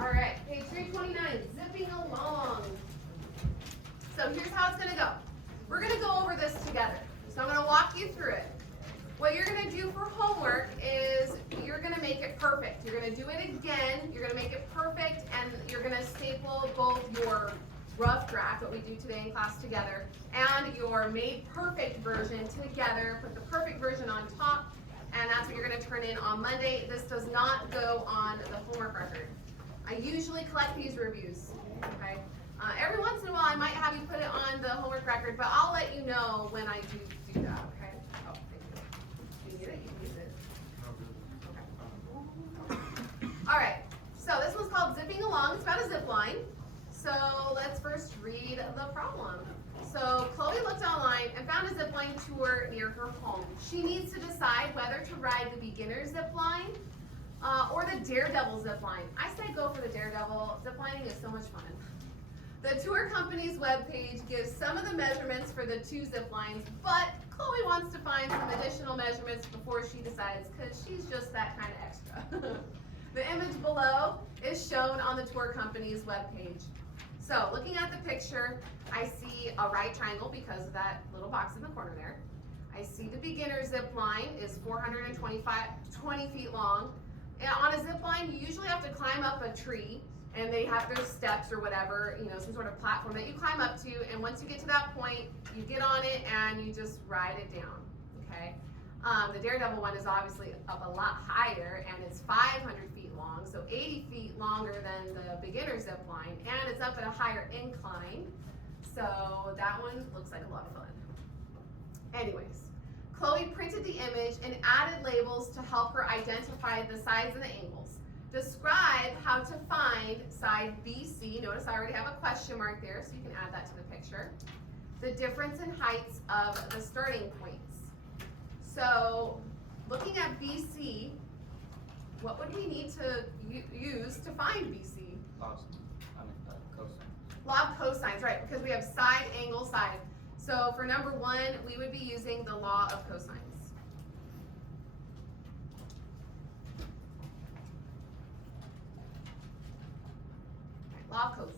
All right, page 329, zipping along. So here's how it's going to go. We're going to go over this together. So I'm going to walk you through it. What you're going to do for homework is you're going to make it perfect. You're going to do it again. You're going to make it perfect, and you're going to staple both your rough draft, what we do today in class together, and your made perfect version together. Put the perfect version on top, and that's what you're going to turn in on Monday. This does not go on the homework record. I usually collect these reviews, okay? Every once in a while, I might have you put it on the homework record, but I'll let you know when I do that, okay? Oh, thank you. You need it? You can use it. Okay. All right, so this one's called Zipping Along. It's about a zip line. So let's first read the problem. So Chloe looked online and found a zip line tour near her home. She needs to decide whether to ride the beginner zip line or the Daredevil zip line. I say go for the Daredevil. Zip lining is so much fun. The tour company's webpage gives some of the measurements for the two zip lines, but Chloe wants to find some additional measurements before she decides, because she's just that kind of extra. The image below is shown on the tour company's webpage. So looking at the picture, I see a right triangle because of that little box in the corner there. I see the beginner zip line is 20 feet long. And on a zip line, you usually have to climb up a tree, and they have their steps or whatever, you know, some sort of platform that you climb up to, and once you get to that point, you get on it and you just ride it down, okay? The Daredevil one is obviously up a lot higher, and it's 500 feet long, so 80 feet longer than the beginner zip line, and it's up at a higher incline, so that one looks like a lot of fun. Anyways, Chloe printed the image and added labels to help her identify the sides and the angles. Describe how to find side BC. Notice I already have a question mark there, so you can add that to the picture. The difference in heights of the starting points. So, looking at BC, what would we need to use to find BC? Cosine. Law of cosines, right, because we have side, angle, side. So for number one, we would be using the law of cosines. Law of cos,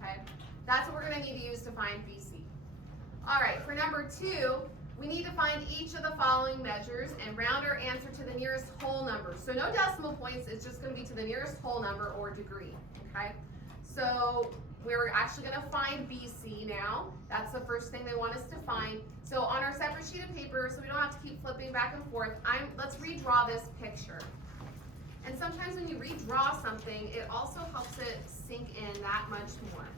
okay? That's what we're gonna need to use to find BC. All right, for number two, we need to find each of the following measures and round our answer to the nearest whole number. So no decimal points, it's just gonna be to the nearest whole number or degree, okay? So we're actually gonna find BC now. That's the first thing they want us to find. So on our separate sheet of paper, so we don't have to keep flipping back and forth, let's redraw this picture. And sometimes when you redraw something, it also helps it sink in that much more.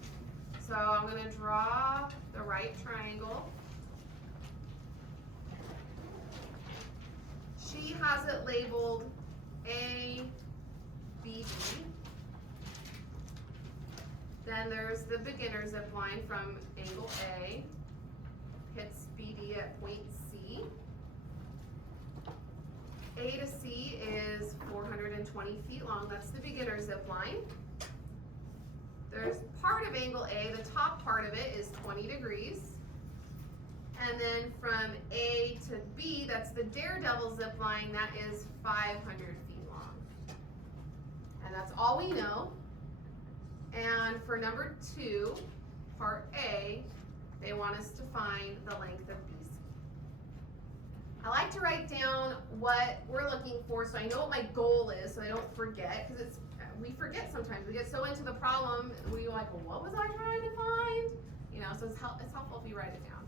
So I'm gonna draw the right triangle. She has it labeled A, B, D. Then there's the beginner zip line from angle A, hits BD at point C. A to C is 420 feet long, that's the beginner zip line. There's part of angle A, the top part of it is 20 degrees. And then from A to B, that's the Daredevil zip line, that is 500 feet long. And that's all we know. And for number two, part A, they want us to find the length of BC. I like to write down what we're looking for so I know what my goal is so I don't forget, because we forget sometimes. We get so into the problem, we're like, well, what was I trying to find? You know, so it's helpful if you write it down.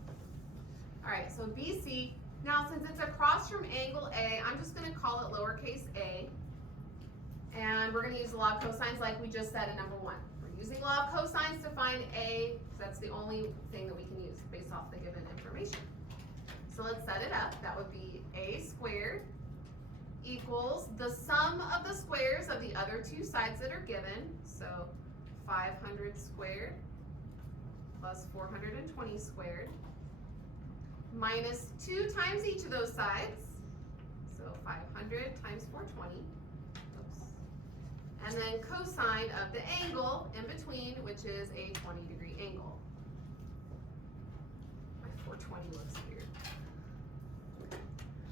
All right, so BC. Now, since it's across from angle A, I'm just going to call it lowercase a. And we're going to use the law of cosines like we just said in number one. We're using law of cosines to find A, because that's the only thing that we can use based off the given information. So let's set it up. That would be A squared equals the sum of the squares of the other two sides that are given. So 500 squared plus 420 squared minus 2 times each of those sides. So 500 times 420. Oops. And then cosine of the angle in between, which is a 20-degree angle. My 420 looks weird.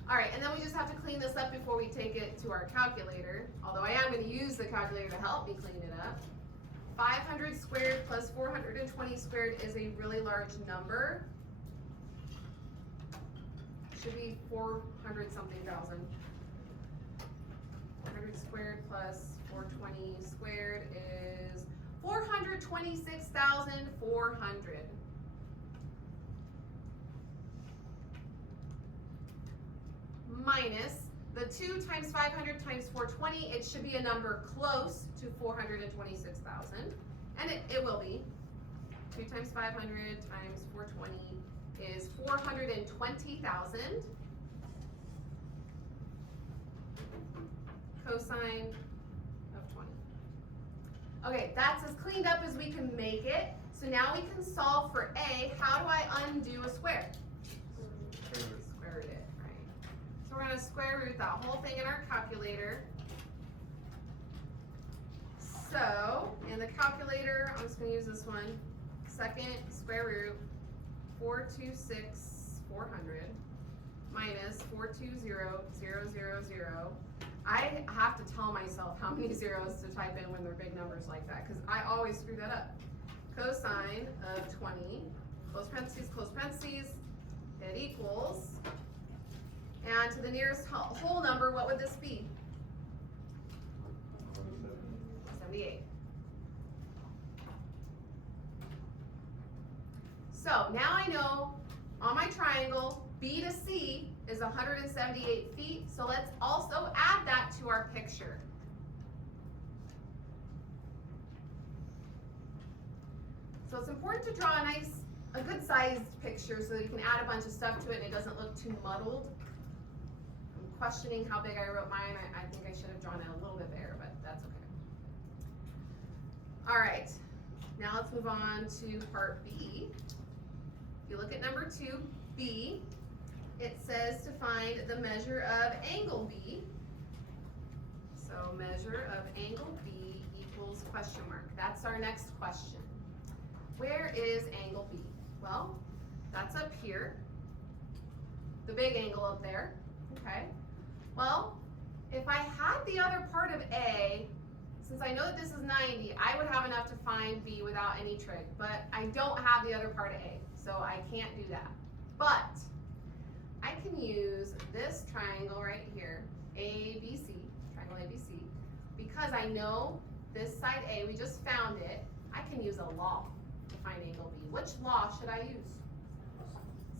All right, and then we just have to clean this up before we take it to our calculator, although I am going to use the calculator to help me clean it up. 500 squared plus 420 squared is a really large number. Should be 400 something thousand. 400 squared plus 420 squared is 426,400. Minus the 2 times 500 times 420, it should be a number close to 426,000, and it will be. 2 times 500 times 420 is 420,000. Cosine of 20. Okay, that's as cleaned up as we can make it. So now we can solve for A. How do I undo a square? Square root it, right? So we're going to square root that whole thing in our calculator. So in the calculator, I'm just going to use this one. Second square root 426,400 minus 420,000. I have to tell myself how many zeros to type in when they're big numbers like that, because I always screw that up. Cosine of 20, close parentheses, it equals, and to the nearest whole number, what would this be? 78. So now I know on my triangle, B to C is 178 feet, so let's also add that to our picture. So it's important to draw a good sized picture so that you can add a bunch of stuff to it and it doesn't look too muddled. I'm questioning how big I wrote mine. I think I should have drawn it a little bit bigger, but that's okay. All right, now let's move on to part B. If you look at number 2, B, it says to find the measure of angle B. So measure of angle B equals question mark. That's our next question. Where is angle B? Well, that's up here. The big angle up there. Okay. Well, if I had the other part of A, since I know that this is 90, I would have enough to find B without any trick, but I don't have the other part of A, so I can't do that. But I can use this triangle right here, ABC, triangle ABC, because I know this side A, we just found it, I can use a law to find angle B. Which law should I use?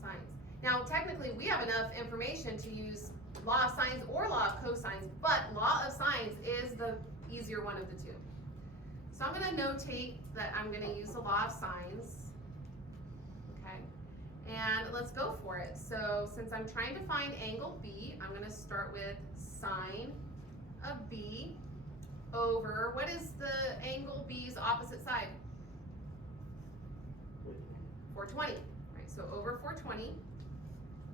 Sines. Now, technically, we have enough information to use law of sines or law of cosines, but law of sines is the easier one of the two. So I'm going to notate that I'm going to use the law of sines. Okay. And let's go for it. So since I'm trying to find angle B, I'm going to start with sine of B over, what is the angle B's opposite side? 420. Right, so over 420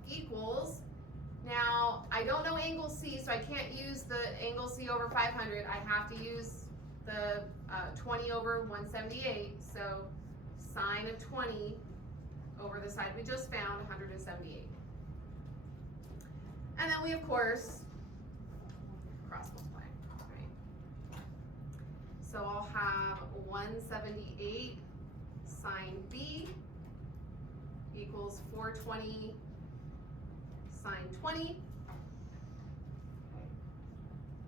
equals, now I don't know angle C, so I can't use the angle C over 500. I have to use the 20 over 178, so sine of 20 over the side we just found, 178. And then we, of course, cross multiply, right? So I'll have 178 sine B equals 420 sine 20.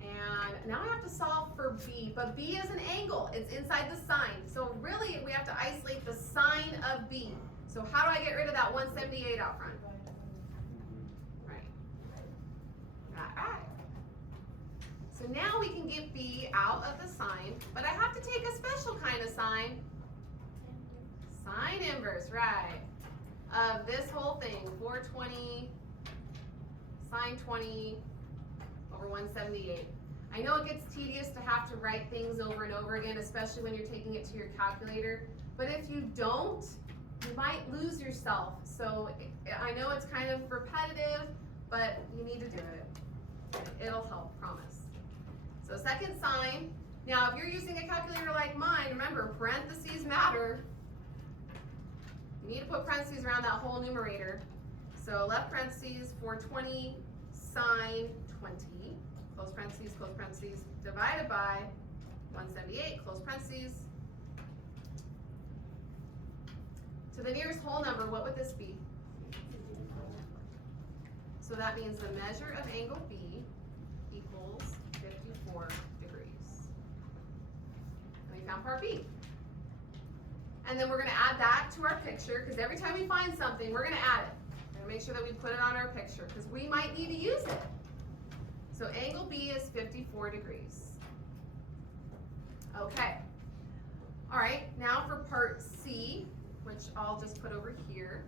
And now I have to solve for B, but B is an angle. It's inside the sine. So really, we have to isolate the sine of B. So how do I get rid of that 178 out front? Right. Right. So now we can get B out of the sine, but I have to take a special kind of sine. Sine inverse, right, of this whole thing, 420 sine 20 over 178. I know it gets tedious to have to write things over and over again, especially when you're taking it to your calculator, but if you don't, you might lose yourself. So I know it's kind of repetitive, but you need to do it. It'll help, promise. So second sine. Now, if you're using a calculator like mine, remember, parentheses matter. You need to put parentheses around that whole numerator. So left parentheses, 420 sine 20, close parentheses, divided by 178, close parentheses. To the nearest whole number, what would this be? So that means the measure of angle B equals 54 degrees. And we found part B. And then we're going to add that to our picture, because every time we find something, we're going to add it. We're going to make sure that we put it on our picture, because we might need to use it. So angle B is 54 degrees. Okay. All right, now for part C, which I'll just put over here.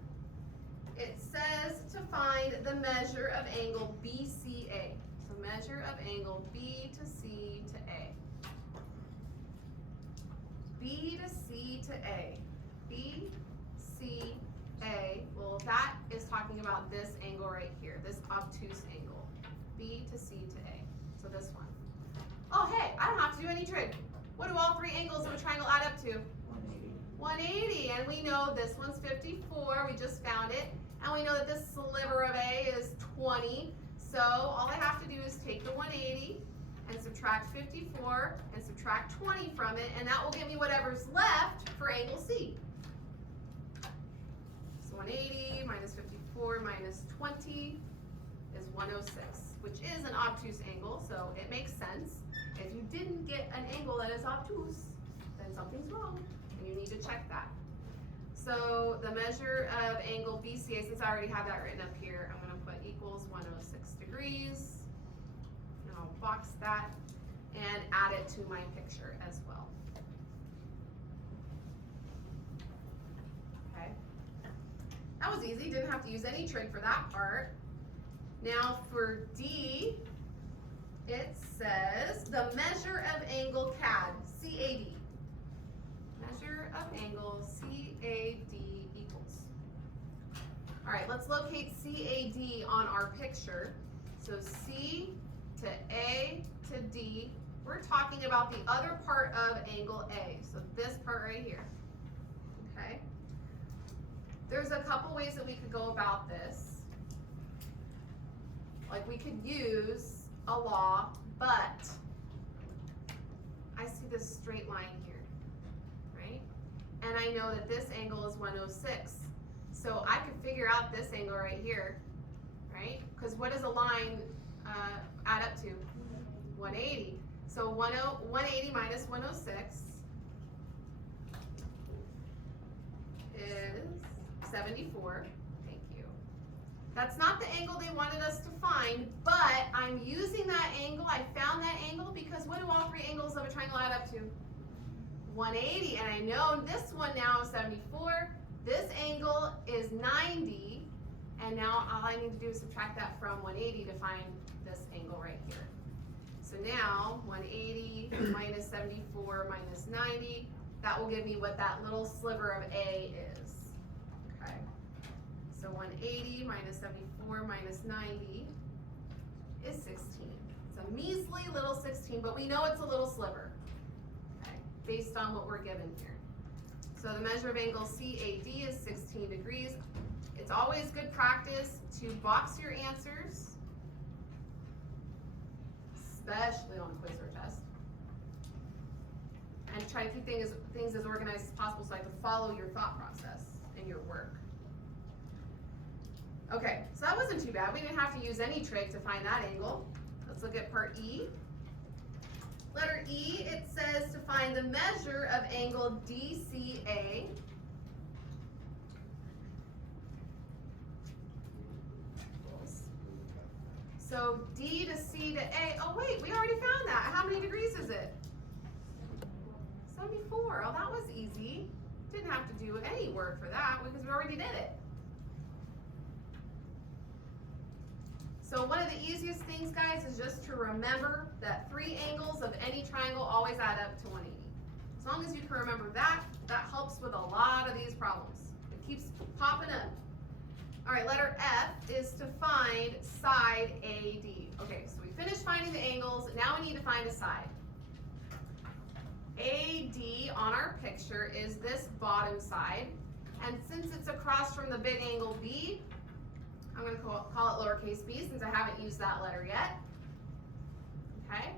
It says to find the measure of angle BCA. So measure of angle B to C to A. B to C to A. B, C, A. Well, that is talking about this angle right here, this obtuse angle. B to C to A. So this one. Oh, hey, I don't have to do any trig. What do all three angles of a triangle add up to? 180. And we know this one's 54. We just found it. And we know that this sliver of A is 20. So all I have to do is take the 180 and subtract 54 and subtract 20 from it, and that will give me whatever's left for angle C. So 180 minus 54 minus 20 is 106, which is an obtuse angle, so it makes sense. If you didn't get an angle that is obtuse, then something's wrong, and you need to check that. So the measure of angle BCA, since I already have that written up here, I'm going to put equals 106 degrees. And I'll box that and add it to my picture as well. Okay. That was easy. Didn't have to use any trig for that part. Now for D, it says the measure of angle CAD, CAD. Measure of angle CAD equals. All right, let's locate CAD on our picture. So C to A to D, we're talking about the other part of angle A. So this part right here, okay? There's a couple ways that we could go about this. Like we could use a law, but I see this straight line here, right? And I know that this angle is 106. So I could figure out this angle right here, right? Because what does a line add up to? 180. So 180 minus 106 is 74. Thank you. That's not the angle they wanted us to find, but I'm using that angle. I found that angle because what do all three angles of a triangle add up to? 180. And I know this one now is 74. This angle is 90. And now all I need to do is subtract that from 180 to find this angle right here. So now 180 minus 74 minus 90, that will give me what that little sliver of A is. Okay. So 180 minus 74 minus 90 is 16. It's a measly little 16, but we know it's a little sliver, okay, based on what we're given here. So the measure of angle CAD is 16 degrees. It's always good practice to box your answers, especially on a quiz or test, and try to keep things as organized as possible so I can follow your thought process in your work. Okay, so that wasn't too bad. We didn't have to use any trig to find that angle. Let's look at part E. Letter E, it says to find the measure of angle DCA. So D to C to A, oh wait, we already found that. How many degrees is it? 74, oh that was easy. Didn't have to do any work for that because we already did it. So one of the easiest things, guys, is just to remember that three angles of any triangle always add up to 180. As long as you can remember that, that helps with a lot of these problems. It keeps popping up. All right, letter F is to find side AD. Okay, so we finished finding the angles. Now we need to find a side. AD on our picture is this bottom side. And since it's across from the big angle B, I'm going to call it lowercase b since I haven't used that letter yet. Okay,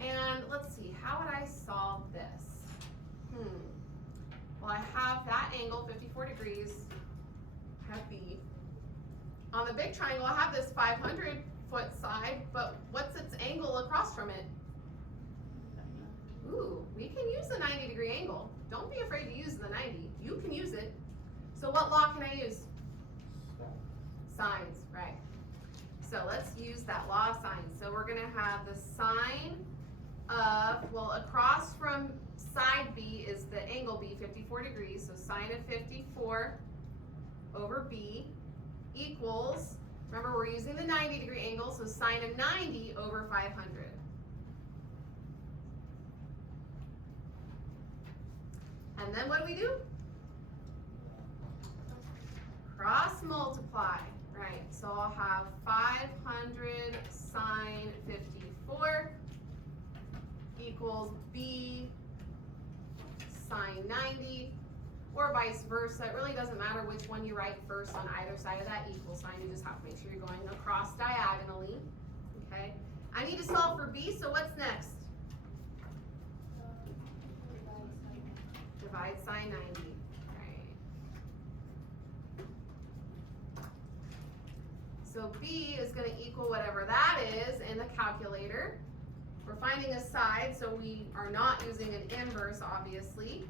and let's see, how would I solve this? Well, I have that angle, 54 degrees, I have B. On the big triangle, I have this 500-foot side, but what's its angle across from it? Ooh, we can use the 90-degree angle. Don't be afraid to use the 90. You can use it. So what law can I use? Sines, right. So let's use that law of sines. So we're going to have the sine of, well, across from side B is the angle B, 54 degrees. So sine of 54 over B equals, remember we're using the 90-degree angle, so sine of 90 over 500. And then what do? Cross multiply, right? So I'll have 500 sine 54 equals B sine 90, or vice versa. It really doesn't matter which one you write first on either side of that equal sign. You just have to make sure you're going across diagonally. Okay. I need to solve for B, so what's next? Divide sine 90. Right. So B is going to equal whatever that is in the calculator. We're finding a side, so we are not using an inverse, obviously.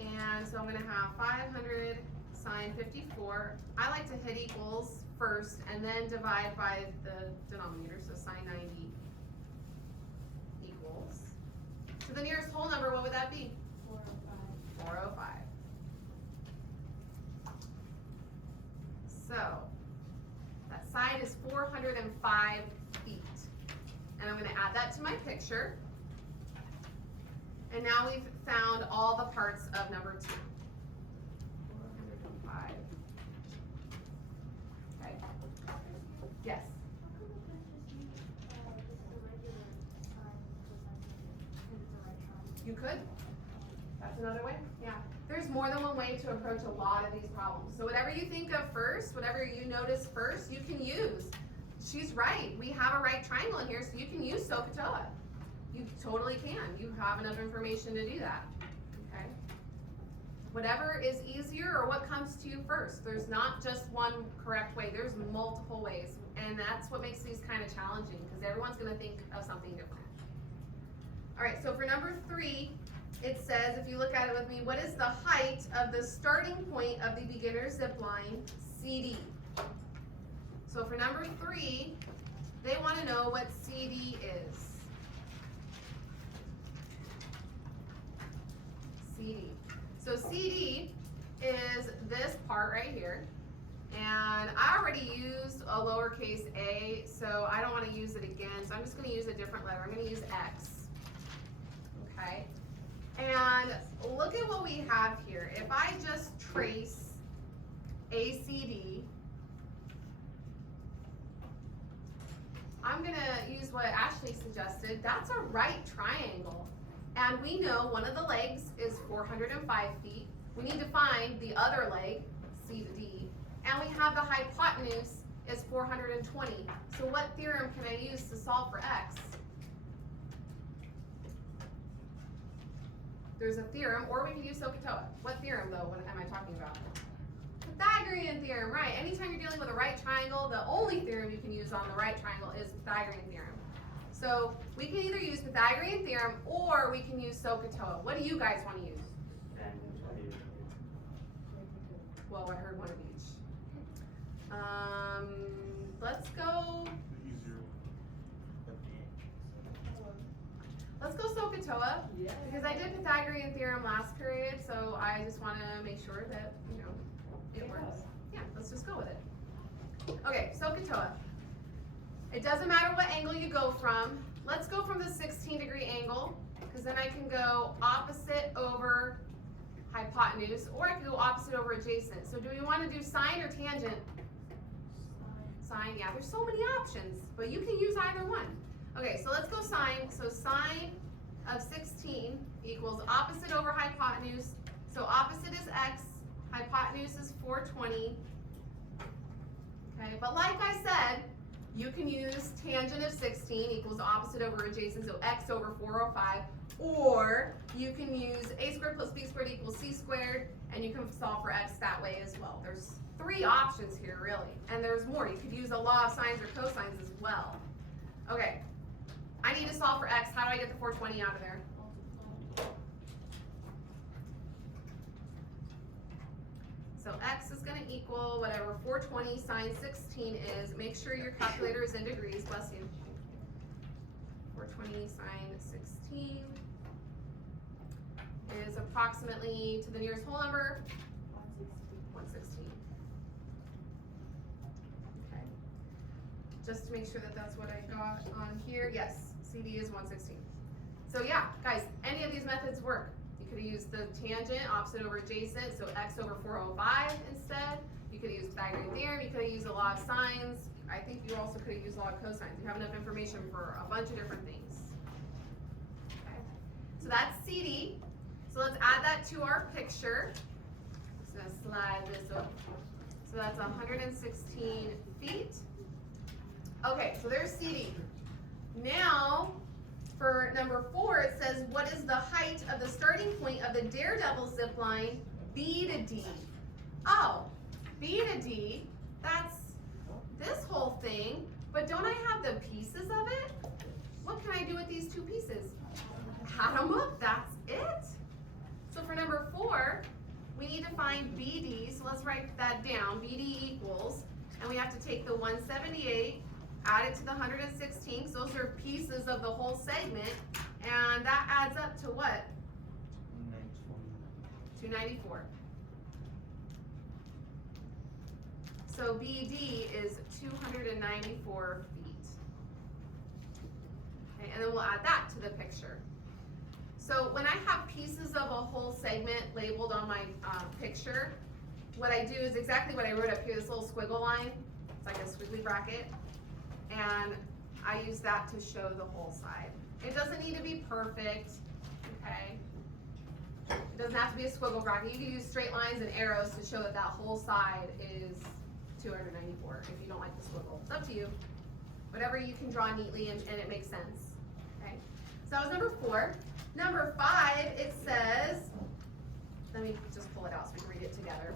And so I'm going to have 500 sine 54. I like to hit equals first and then divide by the denominator, so sine 90 equals. To the nearest whole number, what would that be? 405. 405. So that side is 405 feet. And I'm going to add that to my picture. And now we've found all the parts of number 2. 405. Okay. Yes? You could. That's another way. Yeah. There's more than one way to approach a lot of these problems. So whatever you think of first, whatever you notice first, you can use. She's right. We have a right triangle in here, so you can use Sohcahtoa. You totally can. You have enough information to do that. Okay. Whatever is easier or what comes to you first. There's not just one correct way. There's multiple ways. And that's what makes these kind of challenging because everyone's going to think of something different. All right, so for number 3, it says, if you look at it with me, what is the height of the starting point of the beginner's zip line, CD? So for number 3, they want to know what CD is. CD. So CD is this part right here. And I already used a lowercase a, so I don't want to use it again. So I'm just going to use a different letter. I'm going to use X. Okay. And look at what we have here. If I just trace ACD, I'm going to use what Ashley suggested. That's a right triangle. And we know one of the legs is 405 feet. We need to find the other leg, C to D. And we have the hypotenuse is 420. So what theorem can I use to solve for X? There's a theorem, or we can use Sohcahtoa. What theorem, though, what am I talking about? Pythagorean theorem, right. Anytime you're dealing with a right triangle, the only theorem you can use on the right triangle is Pythagorean theorem. So we can either use Pythagorean theorem, or we can use Sohcahtoa. What do you guys want to use? Well, I heard one of each. Let's go. Let's go Sohcahtoa, because I did Pythagorean theorem last period, so I just want to make sure that, you know, it works. Yeah, let's just go with it. Okay, Sohcahtoa. It doesn't matter what angle you go from. Let's go from the 16-degree angle, because then I can go opposite over hypotenuse, or I can go opposite over adjacent. So do we want to do sine or tangent? Sine, yeah, there's so many options, but you can use either one. Okay, so let's go sine. So sine of 16 equals opposite over hypotenuse. So opposite is x, hypotenuse is 420. Okay, but like I said, you can use tangent of 16 equals opposite over adjacent, so x over 405, or you can use a squared plus b squared equals c squared, and you can solve for x that way as well. There's 3 options here, really, and there's more. You could use a law of sines or cosines as well. Okay, I need to solve for x. How do I get the 420 out of there? So x is going to equal whatever 420 sine 16 is. Make sure your calculator is in degrees. Bless you. 420 sine 16 is approximately, to the nearest whole number, 116. Okay. Just to make sure that that's what I got on here. Yes, CD is 116. So yeah, guys, any of these methods work. You could have used the tangent, opposite over adjacent, so x over 405 instead. You could have used Pythagorean Theorem. You could have used a law of sines. I think you also could have used law of cosines. You have enough information for a bunch of different things. Okay. So that's CD. So let's add that to our picture. Just gonna slide this over. So that's 116 feet. Okay, so there's CD. Now, for number 4, it says, what is the height of the starting point of the Daredevil zip line, B to D? Oh, B to D, that's this whole thing, but don't I have the pieces of it? What can I do with these 2 pieces? Add them up, that's it. So for number 4, we need to find BD, so let's write that down. BD equals, and we have to take the 178, add it to the 116, because those are pieces of the whole segment, and that adds up to what? 294. So BD is 294 feet. Okay, and then we'll add that to the picture. So when I have pieces of a whole segment labeled on my picture, what I do is exactly what I wrote up here, this little squiggle line. It's like a squiggly bracket. And I use that to show the whole side. It doesn't need to be perfect, okay? It doesn't have to be a squiggle bracket. You can use straight lines and arrows to show that that whole side is 294 if you don't like the squiggle. It's up to you. Whatever you can draw neatly and it makes sense, okay? So that was number 4. Number 5, it says, let me just pull it out so we can read it together.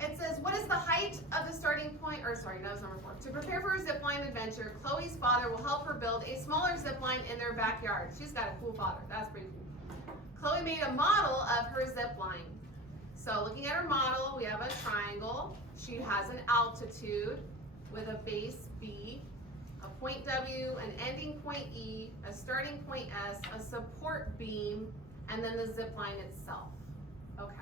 It says, what is the height of the starting point, or sorry, that was number 4. To prepare for a zipline adventure, Chloe's father will help her build a smaller zipline in their backyard. She's got a cool father, that's pretty cool. Chloe made a model of her zipline. So looking at her model, we have a triangle. She has an altitude with a base B, a point W, an ending point E, a starting point S, a support beam, and then the zipline itself. Okay.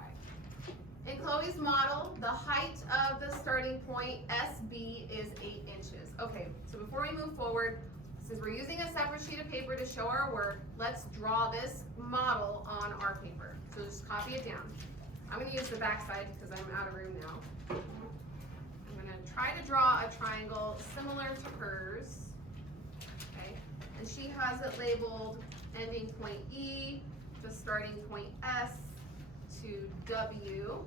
In Chloe's model, the height of the starting point, SB, is 8 inches. Okay, so before we move forward, since we're using a separate sheet of paper to show our work, let's draw this model on our paper. So just copy it down. I'm going to use the back side because I'm out of room now. I'm going to try to draw a triangle similar to hers. Okay, and she has it labeled ending point E to starting point S to W,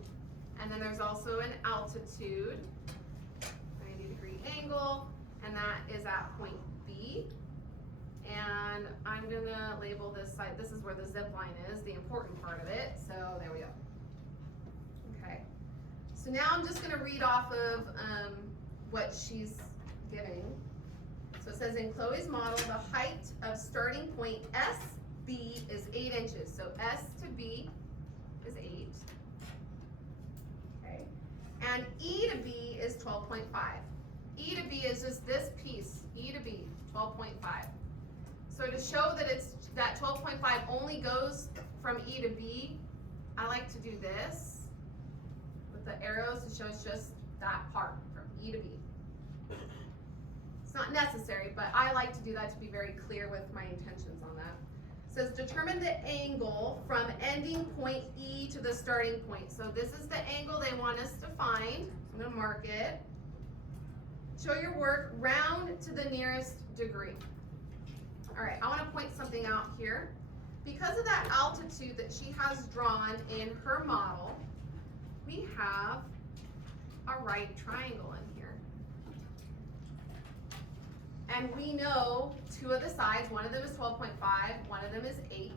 and then there's also an altitude, 90-degree angle, and that is at point B. And I'm gonna label this side, this is where the zip line is, the important part of it, so there we go. Okay, so now I'm just gonna read off of what she's giving. So it says in Chloe's model, the height of starting point SB is 8 inches, so S to B is 8. Okay. And E to B is 12.5. E to B is just this piece, E to B, 12.5. So to show that it's that 12.5 only goes from E to B, I like to do this with the arrows to show it's just that part from E to B. It's not necessary, but I like to do that to be very clear with my intentions on that. It says determine the angle from ending point E to the starting point. So this is the angle they want us to find. I'm going to mark it. Show your work round to the nearest degree. All right, I want to point something out here. Because of that altitude that she has drawn in her model, we have a right triangle in here. And we know two of the sides, one of them is 12.5, one of them is 8.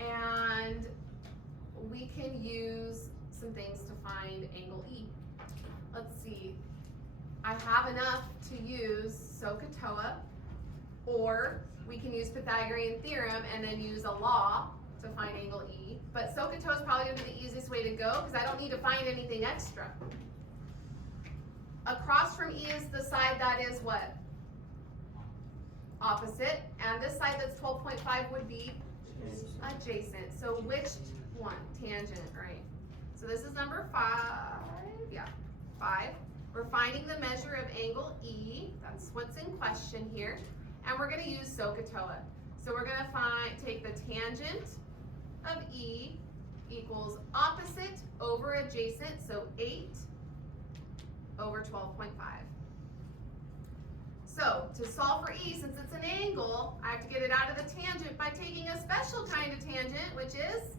And we can use some things to find angle E. Let's see. I have enough to use Sohcahtoa, or we can use Pythagorean Theorem and then use a law to find angle E. But Sohcahtoa is probably going to be the easiest way to go because I don't need to find anything extra. Across from E is the side that is what? Opposite. And this side that's 12.5 would be adjacent. So which one? Tangent, right? So this is number 5. Yeah, 5. We're finding the measure of angle E. That's what's in question here. And we're going to use Sohcahtoa. So we're going to take the tangent of E equals opposite over adjacent, so 8 over 12.5. So to solve for E, since it's an angle, I have to get it out of the tangent by taking a special kind of tangent, which is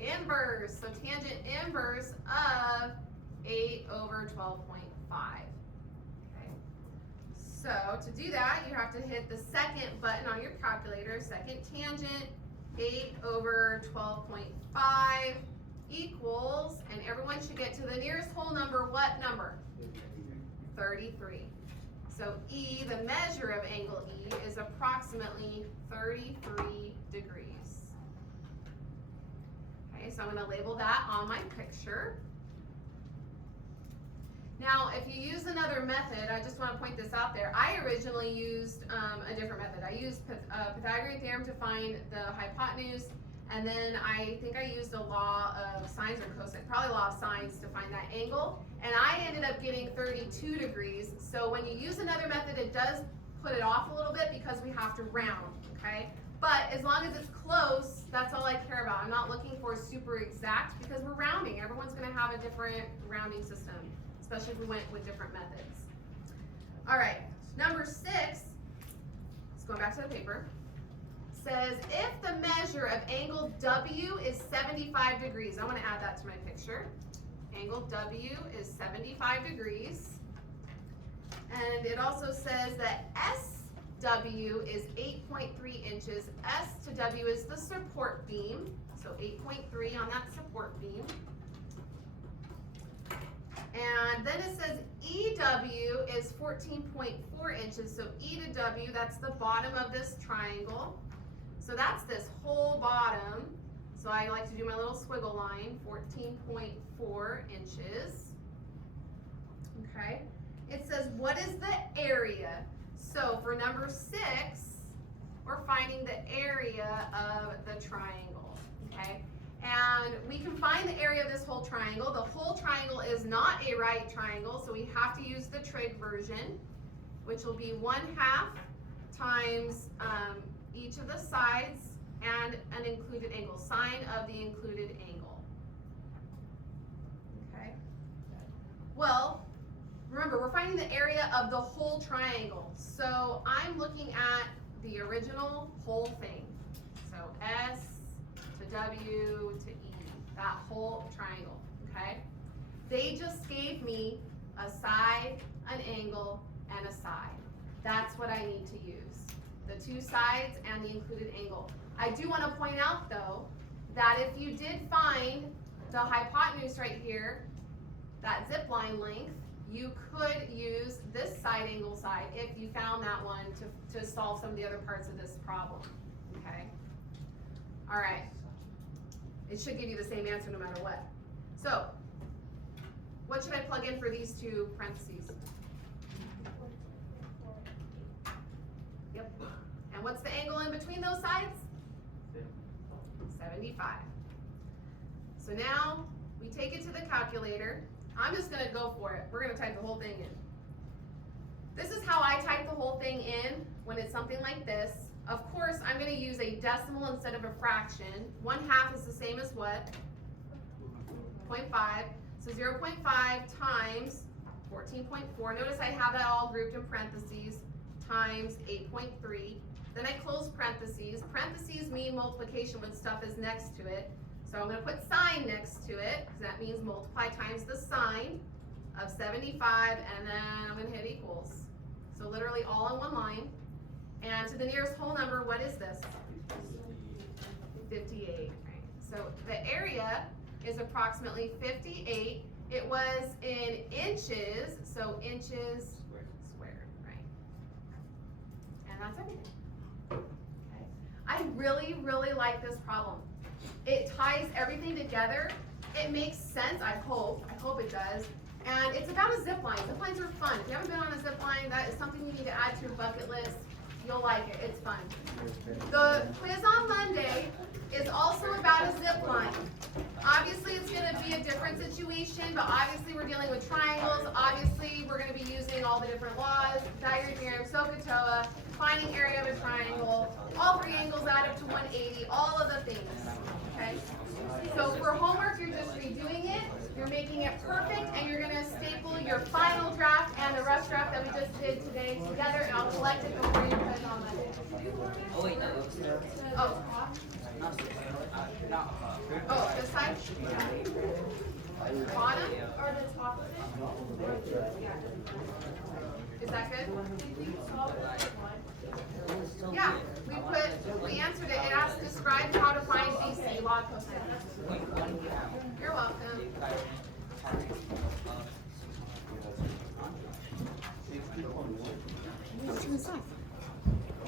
inverse. So tangent inverse of 8 over 12.5. Okay. So to do that, you have to hit the second button on your calculator, second tangent, 8 over 12.5 equals, and everyone should get to the nearest whole number, what number? 33. So E, the measure of angle E, is approximately 33 degrees. Okay, so I'm going to label that on my picture. Now, if you use another method, I just want to point this out there. I originally used a different method. I used Pythagorean Theorem to find the hypotenuse, and then I think I used a law of sines or cosines, probably law of sines to find that angle, and I ended up getting 32 degrees. So when you use another method, it does put it off a little bit because we have to round, okay? But as long as it's close, that's all I care about. I'm not looking for super exact because we're rounding. Everyone's going to have a different rounding system, especially if we went with different methods. All right, number 6, let's go back to the paper, says if the measure of angle W is 75 degrees, I want to add that to my picture. Angle W is 75 degrees. And it also says that SW is 8.3 inches. S to W is the support beam, so 8.3 on that support beam. And then it says EW is 14.4 inches, so E to W, that's the bottom of this triangle. So that's this whole bottom. So I like to do my little squiggle line, 14.4 inches. Okay. It says, what is the area? So for number 6, we're finding the area of the triangle. Okay. And we can find the area of this whole triangle. The whole triangle is not a right triangle, so we have to use the trig version, which will be 1/2 times each of the sides and an included angle, sine of the included angle. Okay. Well, remember, we're finding the area of the whole triangle. So I'm looking at the original whole thing. So S to W to E, that whole triangle, okay? They just gave me a side, an angle, and a side. That's what I need to use. The two sides and the included angle. I do want to point out though, that if you did find the hypotenuse right here, that zip line length, you could use this side angle side if you found that one to solve some of the other parts of this problem, okay? All right. It should give you the same answer no matter what. So, what should I plug in for these two parentheses? Yep. And what's the angle in between those sides? 75. So now, we take it to the calculator. I'm just going to go for it. We're going to type the whole thing in. This is how I type the whole thing in when it's something like this. Of course, I'm going to use a decimal instead of a fraction. 1/2 is the same as what? 0.5. So 0.5 times 14.4. Notice I have that all grouped in parentheses, times 8.3. Then I close parentheses. Parentheses mean multiplication when stuff is next to it. So I'm going to put sine next to it, because that means multiply times the sine of 75, and then I'm going to hit equals. So literally all on one line. And to the nearest whole number, what is this? 58. Right? So the area is approximately 58. It was in inches, so inches squared, right? And that's everything. Okay. I really, really like this problem. It ties everything together. It makes sense, I hope. I hope it does. And it's about a zip line. Zip lines are fun. If you haven't been on a zip line, that is something you need to add to your bucket list. You'll like it. It's fun. The quiz on Monday is also about a zip line. Obviously, it's going to be a different situation, but obviously we're dealing with triangles. Obviously, we're going to be using all the different laws, Pythagorean Theorem, Sohcahtoa, finding area of a triangle, all three angles add up to 180, all of the things. Okay? So for homework, you're just redoing it, you're making it perfect, and you're going to staple your final draft and the rough draft that we just did today together, and I'll collect it before you put it on Monday. Oh wait, no. Oh. Oh, this side? Bottom or the top of it? Is that good? Yeah, we answered it. It asked describe how to find BC log cosine. You're welcome.